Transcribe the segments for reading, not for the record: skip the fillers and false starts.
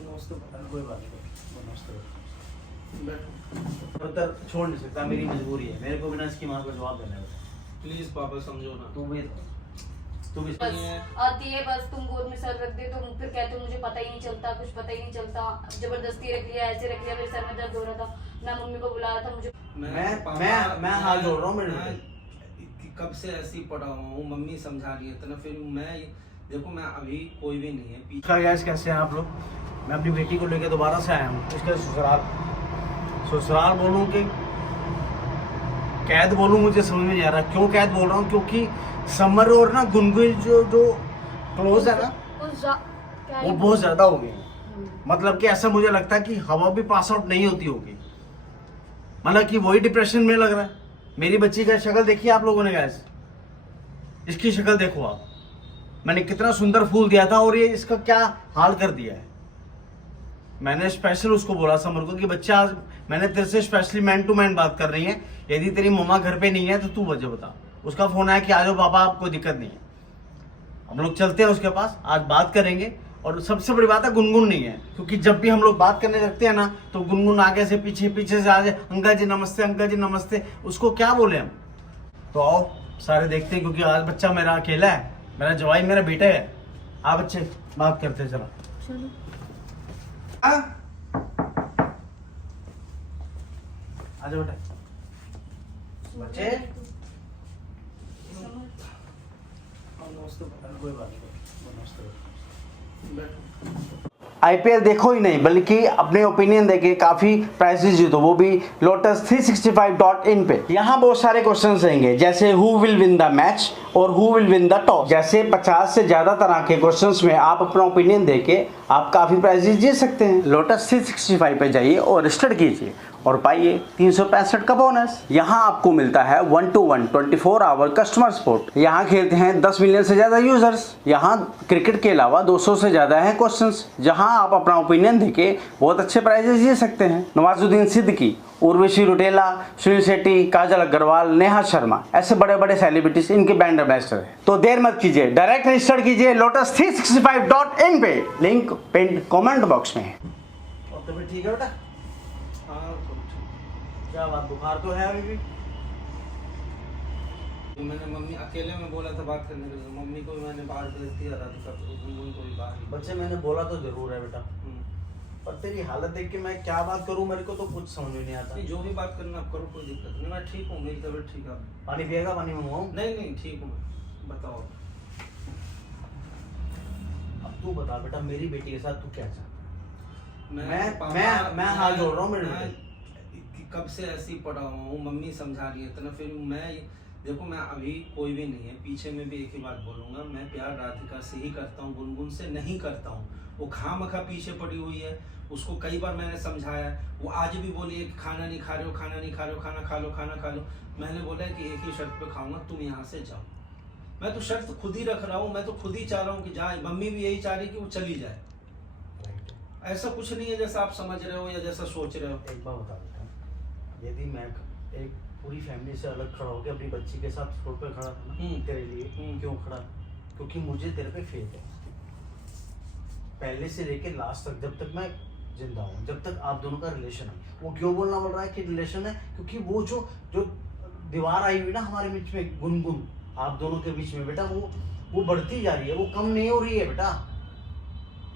नमस्ते। कोई बात नहीं, नमस्ते। बैठो। उधर छोड़ नहीं सकता, मेरी मजबूरी है, मेरे को बिना इसकी माँ को जवाब देना है। प्लीज पापा समझो ना। तू भी बस आती है, बस तुम गोद में सर रख दे तो फिर कहते हो मुझे पता ही नहीं चलता, कुछ पता ही नहीं चलता, जबरदस्ती रख लिया, ऐसे रख लिया, मेरे सर में दर्द हो रहा था, मैं मम्मी को बुला रहा था, मुझे मैं हाथ जोड़ रहा हूँ। मैं कब से ऐसी पड़ा हूँ, मम्मी समझा रही है तो ना, फिर मैं देखो मैं अभी कोई भी नहीं है पीछे। गैस कैसे हैं आप लोग? मैं अपनी बेटी को लेकर दोबारा से आया हूँ। उसके ससुराल बोलूँ कि कैद बोलूँ, मुझे समझ में नहीं आ रहा। क्यों कैद बोल रहा हूँ? क्योंकि समर और ना गुनगुन जो क्लोज है ना, वो बहुत ज्यादा हो गए। मतलब कि ऐसा मुझे लगता है कि हवा भी पास आउट नहीं होती होगी, मतलब कि वही डिप्रेशन में लग रहा है। मेरी बच्ची का शक्ल देखिए आप लोगों ने गैस, इसकी शक्ल देखो आप। मैंने कितना सुंदर फूल दिया था और ये इसका क्या हाल कर दिया है। मैंने स्पेशल उसको बोला समर को कि बच्चा आज मैंने तेरे से स्पेशली मैन टू मैन बात कर रही है, यदि तेरी मम्मा घर पे नहीं है तो तू वजह बता। उसका फोन आया कि आ जाओ पापा, आपको दिक्कत नहीं है। हम लोग चलते हैं उसके पास, आज बात करेंगे। और सबसे बड़ी बात है गुनगुन नहीं है, क्योंकि जब भी हम लोग बात करने लगते हैं ना तो गुनगुन आगे से पीछे से आ जाए, अंकल जी नमस्ते, अंकल जी नमस्ते। उसको क्या बोले हम? तो आओ सारे देखते हैं, क्योंकि आज बच्चा मेरा अकेला है, मेरा जवाई मेरा बेटा है। आ बच्चे बात करते हैं, चलो। आजा बेटा। बच्चे कोई बात नहीं, नमस्ते। बैठो। आईपीएल देखो ही नहीं बल्कि अपने ओपिनियन देके काफी प्राइजेस जीतो, वो भी लोटस 365.in पे। यहाँ बहुत सारे क्वेश्चंस रहेंगे, जैसे who will win the match और who will win the toss. जैसे 50 से ज्यादा तरह के क्वेश्चंस में आप अपना ओपिनियन देके आप काफी प्राइजेस जीत सकते हैं। लोटस 365 पे जाइए और रजिस्टर कीजिए और पाइए 365 का बोनस। यहाँ आपको मिलता है 1-to-1 24 आवर कस्टमर सपोर्ट। यहाँ खेलते हैं 10 मिलियन से ज्यादा यूजर्स। यहाँ क्रिकेट के अलावा 200 से ज्यादा है क्वेश्चंस, जहाँ आप अपना ओपिनियन देके बहुत अच्छे प्राइजेस जीत सकते हैं। नवाजुद्दीन सिद्दीकी, उर्वशी रुटेला, सुनील शेट्टी, काजल अग्रवाल, नेहा शर्मा, ऐसे बड़े बड़े सेलिब्रिटीज इनके ब्रांड एम्बेसडर हैं। तो देर मत कीजिए, डायरेक्ट रजिस्टर कीजिए लोटस 365.in पे, लिंक पिन कमेंट बॉक्स में है। और तो ठीक है बेटा? हाँ क्या बात, बुखार तो है अभी भी? तो मैंने मम्मी अकेले में बोला था बात करने के लिए, मम्मी को भी मैंने बाहर भेज दिया था, तो गुनगुन को भी बाहर। बच्चे मैंने बोला तो जरूर है बेटा, पर तेरी हालत देख के मैं क्या बात करूं, मेरे को तो कुछ समझ में नहीं आता। जो भी बात करना आप करो, कोई दिक्कत नहीं, मैं ठीक हूँ, मेरी तबीयत ठीक है। पानी पिएगा? पानी मंगवाऊं? नहीं ठीक हूँ, बताओ। अब तू बता बेटा, मेरी बेटी के साथ तू क्या चाहता? मैं हाथ जोड़ रहा हूँ। मेरे कब से ऐसी पड़ा हूँ, मम्मी समझा रही है तो ना, फिर मैं देखो मैं अभी कोई भी नहीं है पीछे। में भी एक ही बात बोलूंगा, मैं प्यार राधिका से ही करता हूँ, गुनगुन से नहीं करता हूँ। वो खामखा पीछे पड़ी हुई है, उसको कई बार मैंने समझाया, वो आज भी बोली है कि खाना नहीं खा रहे हो, खाना नहीं खा रहे हो, खाना खा लो, खाना खा लो। मैंने बोला है कि एक ही शर्त पे खाऊंगा, तुम यहाँ से जाओ। मैं तो शर्त खुद ही रख रहा हूँ, मैं तो खुद ही चाह रहा हूँ कि जाए। मम्मी भी यही चाह रही कि वो चली जाए। ऐसा कुछ नहीं है जैसा आप समझ रहे हो या जैसा सोच रहे हो। एक बार बता बेटा, यदि मैं एक पूरी फैमिली से अलग खड़ा होकर अपनी बच्ची के साथ रोड पे खड़ा था ना तेरे लिए, क्यों खड़ा? क्योंकि मुझे तेरे पे फेथ है, पहले से लेके लास्ट तक, जब तक मैं जिंदा हूँ, जब तक आप दोनों का रिलेशन है। वो क्यों बोलना पड़ रहा है कि रिलेशन है? क्योंकि वो जो दीवार आई हुई ना हमारे बीच में, गुनगुन आप दोनों के बीच में बेटा, वो बढ़ती जा रही है, वो कम नहीं हो रही है बेटा।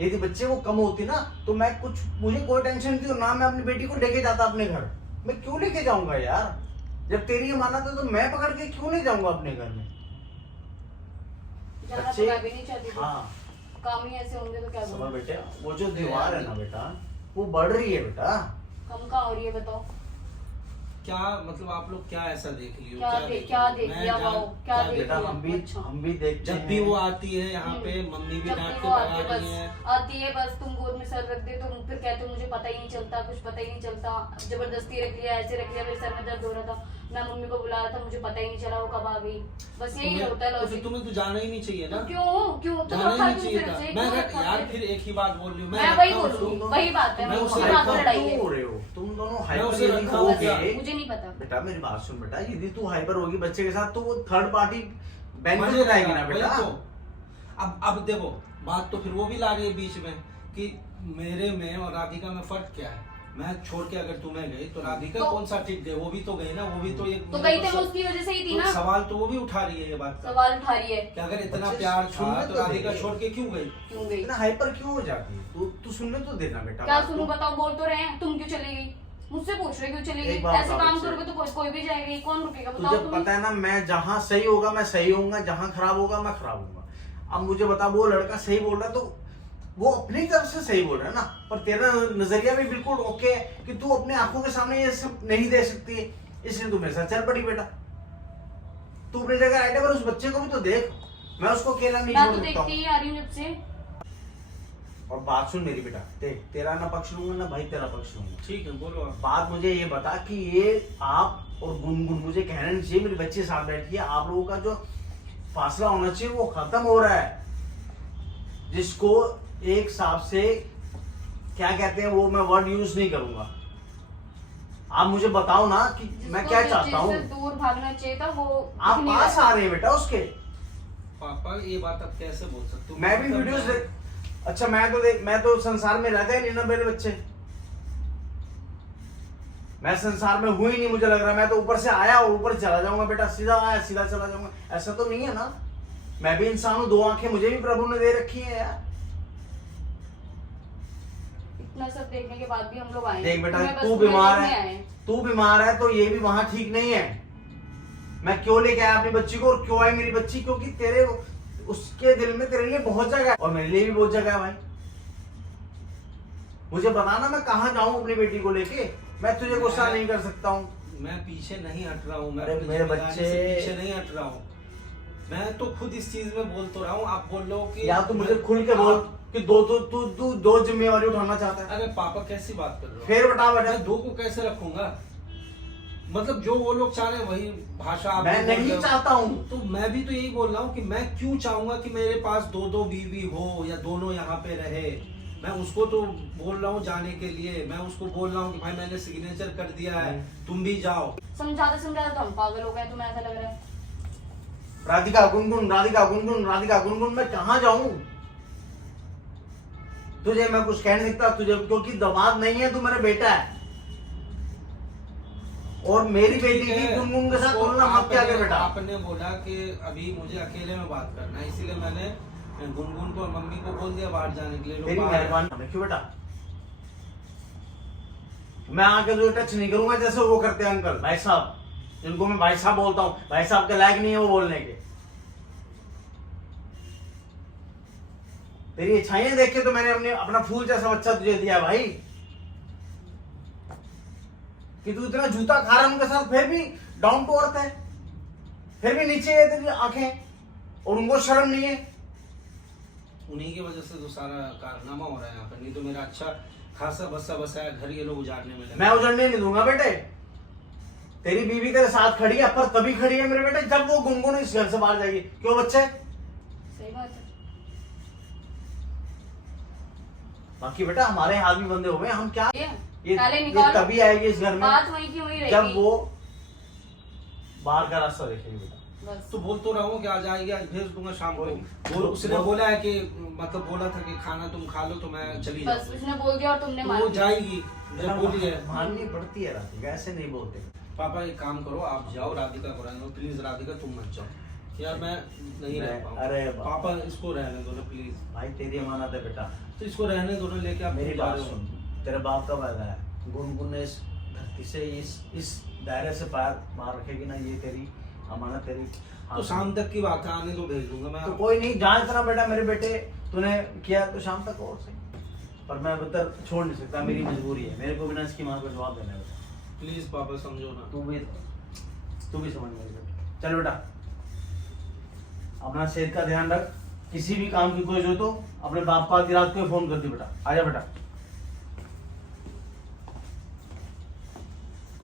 यदि बच्चे वो कम होती ना तो मुझे कोई टेंशन थी ना, मैं अपनी बेटी को लेके जाता अपने घर। मैं क्यों लेके जाऊंगा यार? जब तेरी ये माना था तो मैं पकड़ के क्यों नहीं जाऊंगा अपने घर में? बच्चे भी नहीं चाहती। हाँ, काम ही ऐसे होंगे तो क्या समझ बेटे, वो जो दीवार है ना बेटा, वो बढ़ रही है बेटा। कम कहाँ हो रही है बताओ? क्या मतलब आप लोग क्या ऐसा देख लियो? क्या देख लिया? हम भी देख, जब भी वो आती है यहाँ पे मम्मी भी डांट के भगा रही है। आती है, बस तुम गोद में सर रख दे तो फिर कहते हो मुझे पता ही नहीं चलता, कुछ पता ही नहीं चलता, जबरदस्ती रख लिया, ऐसे रख लिया, मेरे सर में दर्द हो रहा था, मैं मम्मी को बुला रहा था, मुझे पता ही नहीं चला वो कब आ गई। बस यही होता है। तो तुम्हें तो जाना ही नहीं चाहिए ना? क्यों जाना ही नहीं चाहिए था। मैं यार फिर एक ही बात बोल रही हूँ, मैं वही बोल रही हूँ, वही बात है। लड़ाई हो रहे हो तुम दोनों, हाइपर होगे। मुझे नहीं पता बेटा, मेरी बात सुन बेटा, यदि तू हाइपर होगी बच्चे के साथ तो वो थर्ड पार्टी बैंक में जाएगी ना बेटा। अब देखो बात तो फिर वो भी ला रही है बीच में कि मेरे में और राधिका में फर्क क्या है। मैं छोड़ के अगर तुम्हें गई तो राधिका तो, कौन सा ठीक गई, वो भी तो गई ना, वो भी तो एक तो गई थे वो उसकी वजह से ही थी ना। सवाल तो वो भी उठा रही है ये बात का। सवाल उठा रही है कि अगर इतना बच्चे प्यार था सुनने तो तो राधिका देंगे। छोड़ के क्यों गई। क्यों गई, इतना हाइपर क्यों हो जाती है तू सुनने तो देना बेटा। क्या बात सुनूं को। बताओ, बोल तो रहे हैं तुम क्यों चली गई, मुझसे पूछ रहे क्यों चली एक गई। बात ऐसे बता काम मुझसे। करोगे तो कोई भी जाएगा, कौन रुकेगा तुझे बताओ तुम। पता है ना, मैं जहाँ सही होगा मैं सही होऊंगा, जहाँ खराब होगा मैं खराब होऊंगा। अब मुझे बता, वो लड़का सही बोल रहा है तो वो अपनी तरफ से सही बोल रहा है ना, पर तेरा नजरिया भी बिल्कुल ओके है कि तू अपने आंखों के सामने ये सब नहीं दे सकती है, इसलिए तू मेरे साथ चल पड़ी बेटा। तू अपनी जगह राइट है, पर उस बच्चे को भी तो देख, मैं उसको अकेला नहीं मैं छोड़ तो सकता देखती हूँ। ही आ रही हूँ जब से। और बात सुन मेरी बेटा, देख तेरा ना पक्ष लूंगा ना भाई तेरा पक्ष लूंगा। ठीक है बोलो आप। बात मुझे ये बता कि ये आप और गुनगुन, मुझे कहना नहीं चाहिए, मेरी बच्ची साथ बैठी है, आप लोगों का जो फासला होना चाहिए वो खत्म हो रहा है। जिसको एक हिसाब से क्या कहते हैं वो मैं वर्ड यूज नहीं करूंगा। आप मुझे बताओ ना कि मैं जिसको क्या जिस चाहता चीज हूँ। से दूर भागना चाहिए था वो आप दिख नहीं पास रहा। आ रहे हैं बेटा उसके। पापा ये बात आप कैसे बोल सकते हो। मैं भी मतलब वीडियोस मैं- देख, अच्छा मैं तो संसार में रहता ही नहीं ना मेरे बच्चे, मैं संसार में हुई नहीं, मुझे लग रहा है मैं तो ऊपर से आया और ऊपर चला जाऊंगा बेटा, सीधा आया सीधा चला जाऊंगा, ऐसा तो नहीं है ना। मैं भी इंसान हूं, दो आंखें मुझे भी प्रभु ने दे रखी है यार। इतना सब देखने के बाद भी हम लोग आए हैं। देख बेटा, तुम्हें बस तू तुम्हें बीमार देखने है, आए हैं। तू बीमार है तो ये भी वहां ठीक नहीं है। मैं क्यों लेके आया अपनी बच्ची को, और क्यों आई मेरी बच्ची, क्योंकि तेरे उसके दिल में तेरे लिए बहुत जगह है और मेरे लिए भी बहुत जगह है भाई। मुझे बताना मैं कहाँ जाऊं अपनी बेटी को लेके, मैं तुझे गुस्सा नहीं कर सकता हूँ। मैं पीछे नहीं हट रहा हूँ, मैं अरे अपनी मेरे जिम्मेदारी बच्चे- से पीछे नहीं हट रहा हूँ। मैं तो खुद इस चीज में बोल तो रहा हूँ, आप बोल रहे हो कि या तो मुझे खुल के बोल कि दो जिम्मेवारी उठाना चाहता है। अरे पापा कैसी बात कर रहे हो। फिर बता बेटा, मैं दो को कैसे रखूंगा, मतलब जो वो लोग चाह रहे हैं वही भाषा आप मैं बोल रहे नहीं हो। चाहता हूँ। तो मैं भी तो यही बोल रहा हूँ कि मैं क्यों चाहूंगा कि मेरे पास दो दो बीवी हो या दोनों यहाँ पे रहे। मैं उसको तो बोल रहा हूँ जाने के लिए, मैं उसको बोल रहा हूँ कि भाई मैंने सिग्नेचर कर दिया है, तुम भी जाओ। समझाते समझाते तो हम पागल हो गए, तुम्हें ऐसा लग रहा है। राधिका गुनगुन, राधिका गुनगुन, राधिका गुनगुन, मैं कहाँ जाऊं? तुझे मैं कुछ कह नहीं सकता तुझे, क्योंकि दामाद नहीं है, तू मेरा बेटा है। और मेरी बेटी ठीक की है, गुनगुन के साथ उसको तुलना मत क्या कर बेटा। आपने बोला कि अभी मुझे अकेले में बात करना है, इसीलिए मैंने गुनगुन को और मम्मी को बोल दिया बाहर जाने के लिए। लोग तेरी बाहर हैं। मेहरबानी क्यों बेटा, मैं आके तुझे टच नहीं करूंगा जैसे वो करते हैं अंकल भाई साहब, जिनको मैं भाई साहब बोलता हूँ। भाई साहब के लायक नहीं है वो बोलने के। तेरी इच्छाएं देख के तो मैंने अपना फूल जैसा बच्चा तुझे दिया भाई, कि तू इतना जूता खा रहा है उनके साथ, फिर भी डाउन टू अर्थ है, फिर भी नीचे है तेरी आंखें, और उनको शर्म नहीं है। उन्हीं की वजह से तो सारा कारनामा हो रहा है यहाँ पर, नहीं तो मेरा अच्छा खासा बसा बसाया घर ये लोग उजाड़ने में लगे। मैं उजड़ने नहीं दूंगा बेटे। तेरी बीवी तेरे साथ खड़ी है, पर तभी खड़ी है मेरे बेटे जब वो गुनगुन इस घर से बाहर जाएगी। क्यों बच्चे? सही बात है। बाकी बेटा हमारे हाथ भी बंदे हो गए, हम क्या ये पहले निकालो। तभी आएगी इस घर में बात वहीं की वहीं जब रहेगी। वो बाहर का रास्ता देखेगी बेटा। बस तो बोल तो रहा हूँ कि आ जाएगी, आज भेज दूंगा शाम को। बोल- उसने बोला है कि मतलब बोला था कि खाना तुम खा लो तो मैं चली बस जाऊँ, उसने बोल दिया और तुमने तो मान वो लिया। जाएगी जब बोली है। माननी पड़ती है राधिका, ऐसे नहीं बोलते। पापा एक काम करो, आप जाओ राधिका को रहने दो प्लीज। राधिका तुम मत जाओ यार, मैं नहीं रह पाऊंगा। अरे पापा इसको रहने दो ना प्लीज, भाई तेरी अमानत है बेटा, तो इसको रहने दो ना, लेके आप मेरी जा बात रहे हो। सुन। तेरे बाप का वादा है, गुनगुन ने इस धरती से इस दायरे से पैर मार रखेगी ना, ये तेरी अमानत तेरी तो शाम तक की बात है, आने दो, भेज दूंगा मैं। तो कोई नहीं, जहाँ इतना बेटा मेरे बेटे तूने किया तो शाम तक और सही, पर मैं बेहतर छोड़ नहीं सकता, मेरी मजबूरी है, मेरे को बिना इसकी माँ को जवाब देना है बेटा। प्लीज पापा समझो ना। तू भी समझ मेरी बेटा। चल बेटा, अपना सेहत का ध्यान रख, किसी भी काम की कोई जो तो अपने बाप को आधी रात को फोन कर दी बेटा। आजा बेटा।